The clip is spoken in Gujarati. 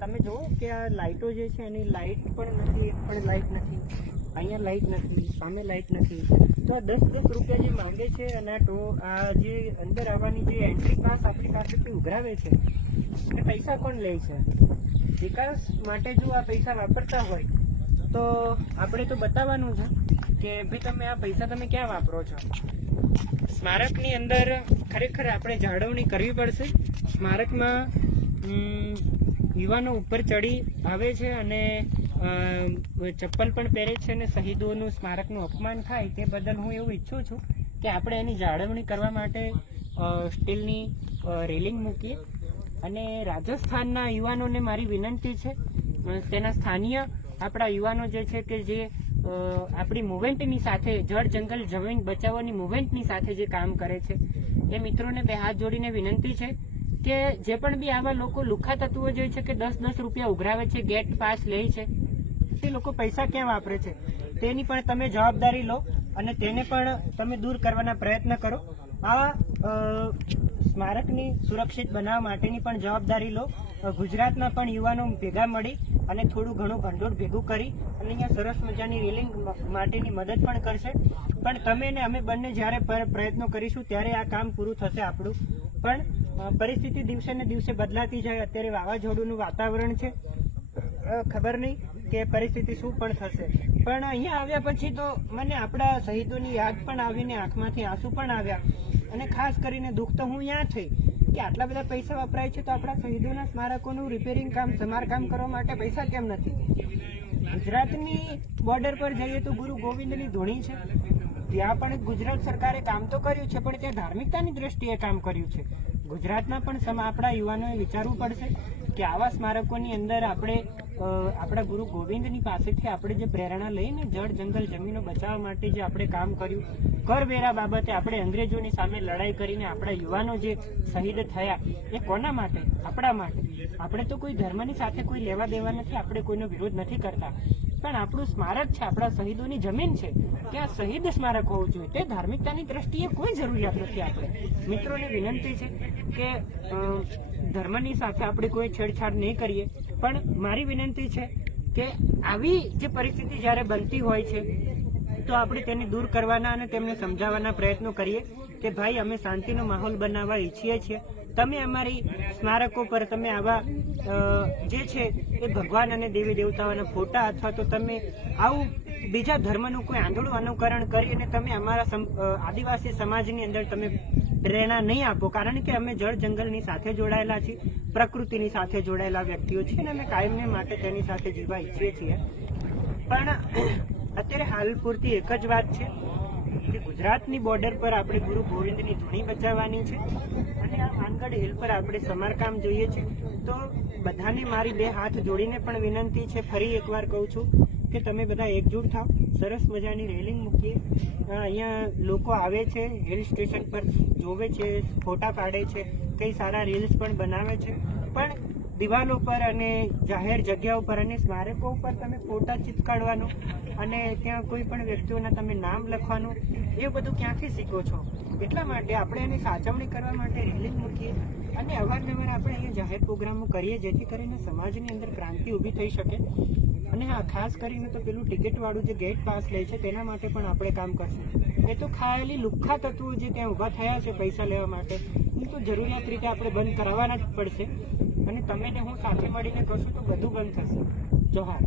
તમે જુઓ કે આ લાઇટો જે છે એની લાઇટ પણ નથી, એક પણ લાઇટ નથી, અહીંયા લાઇટ નથી, સામે લાઇટ નથી. તો આ 10-10 રૂપિયા જે માંગે છે અને આ જે અંદર આવવાની જે એન્ટ્રી પાસ આપણી પાસેથી ઉઘરાવે છે એ પૈસા કોણ લે છે? વિકાસ માટે જો આ પૈસા વાપરતા હોય તો આપણે તો બતાવવાનું છે કે ભાઈ તમે આ પૈસા તમે ક્યાં વાપરો છો. સ્મારકની અંદર ખરેખર આપણે જાળવણી કરવી પડશે. સ્મારકમાં યુવાનો ઉપર ચડી આવે છે અને ચપ્પલ પણ પહેરે છે અને શહીદોનું સ્મારકનું અપમાન થાય તે બદલ હું એવું ઈચ્છું છું કે આપણે એની જાળવણી કરવા માટે સ્ટીલની રેલિંગ મૂકીએ. અને રાજસ્થાનના યુવાનોને મારી વિનંતી છે, તેના સ્થાનીય આપણા યુવાનો જે છે કે જે આપણી મુવમેન્ટની સાથે, જળ જંગલ જમીન બચાવવાની મુવમેન્ટની સાથે જે કામ કરે છે એ મિત્રોને બે હાથ જોડીને વિનંતી છે કે જે પણ બી આવા લોકો લુખ્ખા તત્વો જે છે કે 10-10 રૂપિયા ઉઘરાવે છે, ગેટ પાસ લે છે, તે લોકો પૈસા ક્યાં વાપરે છે તેની પણ તમે જવાબદારી લો અને તેને પણ તમે દૂર કરવાના પ્રયત્ન કરો. આ સ્મારકની સુરક્ષિત બનાવવા માટેની પણ જવાબદારી લો. ગુજરાતના પણ યુવાનો ભેગા મળી અને થોડું ઘણું ભંડોળ ભેગું કરી અને અહીંયા સરસ મજાની રેલિંગ માટેની મદદ પણ કરશે. પણ તમે ને અમે બંને જ્યારે પ્રયત્નો કરીશું ત્યારે આ કામ પૂરું થશે આપણું. પણ પરિસ્થિતિ દિવસે ને દિવસે બદલાતી જાય. અત્યારે વાવાઝોડુંનું વાતાવરણ છે, ખબર નહીં કે પરિસ્થિતિ શું પણ થશે. પણ અહીંયા આવ્યા પછી તો મને આપણા શહીદોની યાદ પણ આવીને આંખમાંથી આંસુ પણ આવ્યા. અને ખાસ કરીને દુઃખ તો હું અહીંયા થઈ કે આટલા બધા પૈસા વપરાય છે તો આપણા શહીદોના સ્મારકોનું રિપેરિંગ કામ, સમારકામ કરવા માટે પૈસા કેમ નથી? ગુજરાતની બોર્ડર પર જઈએ તો ગુરુ ગોવિંદની ધૂણી છે, ત્યાં પણ ગુજરાત સરકારે કામ તો કર્યું છે પણ ત્યાં ધાર્મિકતાની દ્રષ્ટિએ કામ કર્યું છે. ગુજરાતના પણ આપણા યુવાનોએ વિચારવું પડશે કે આવા સ્મારકોની અંદર આપણે આપણા ગુરુ ગોવિંદની પાસેથી આપણે જે પ્રેરણા લઈને જળ જંગલ જમીનો બચાવવા માટે જે આપણે કામ કર્યું, કરવેરા બાબતે આપણે અંગ્રેજોની સામે લડાઈ કરીને આપણા યુવાનો જે શહીદ થયા એ કોના માટે? આપણા માટે. આપણે તો કોઈ ધર્મની સાથે કોઈ લેવા દેવા નથી, આપણે કોઈનો વિરોધ નથી કરતા, પણ આપણું સ્મારક છે, આપણા શહીદોની જમીન છે, ત્યાં શહીદ સ્મારક હોવું જોઈએ. તે ધાર્મિકતાની દ્રષ્ટિએ કોઈ જરૂરિયાત નથી. આપણે મિત્રોને વિનંતી છે કે ધર્મની સાથે આપણે કોઈ છેડછાડ નહીં કરીએ. પણ મારી વિનંતી છે કે આવી જે પરિસ્થિતિ જ્યારે બનતી હોય છે તો આપણે તેને દૂર કરવાના અને તેમને સમજાવવાના પ્રયત્નો કરીએ કે ભાઈ અમે શાંતિનો માહોલ બનાવવા ઈચ્છીએ છીએ. તમે અમારી સ્મારકો પર તમે આવા જે છે એ ભગવાન અને દેવી દેવતાઓના ફોટા અથવા તો તમે આવું બીજા ધર્મનું કોઈ આંધળું અનુકરણ કરી અને તમે અમારા આદિવાસી સમાજની અંદર તમે પ્રેરણા નહીં આપો. કારણ કે અમે જળ જંગલની સાથે જોડાયેલા છીએ, પ્રકૃતિની સાથે જોડાયેલા વ્યક્તિઓ છીએ અને અમે કાયમને માટે તેની સાથે જીવવા ઈચ્છીએ છીએ. પણ અત્યારે હાલ પૂરતી એક જ વાત છે કે ગુજરાતની બોર્ડર પર આપણે ગુરુ ગોવિંદની ધૂણી બચાવવાની છે અને આ માનગઢ હિલ પર આપણે સમારકામ જોઈએ છે. તો બધાને મારી બે હાથ જોડીને પણ વિનંતી છે, ફરી એકવાર કહું છું કે તમે બધા એકજૂટ થાવ, સરસ મજાની રેલિંગ મૂકીએ. અહીંયા લોકો આવે છે, હિલ સ્ટેશન પર જોવે છે, ફોટા પાડે છે, કઈ સારા રીલ્સ પણ બનાવે છે, પણ દિવાલો પર અને જાહેર જગ્યાઓ પર અને સ્મારકો ઉપર તમે ફોટા ચિપકાડવાનું અને ત્યાં કોઈ પણ વ્યક્તિઓના તમે નામ લખવાનું એ બધું ક્યાંથી શીખો છો? એટલા માટે આપણે એની સાચવણી કરવા માટે રેલિંગ મૂકીએ અને અવારનવાર આપણે અહીંયા જાહેર પ્રોગ્રામો કરીએ જેથી કરીને સમાજની અંદર ક્રાંતિ ઊભી થઈ શકે. અને હા, ખાસ કરીને તો પેલું ટિકિટવાળું જે ગેટ પાસ લે છે તેના માટે પણ આપણે કામ કરશું. એ તો ખાયેલી લુખ્ખા તત્વો જે ત્યાં ઊભા થયા છે પૈસા લેવા માટે, એ તો જરૂરિયાત રીતે આપણે બંધ કરાવવાના જ પડશે. અને તમે ને હું સાથે મળીને કરશું તો બધું બંધ થશે. જોહાર.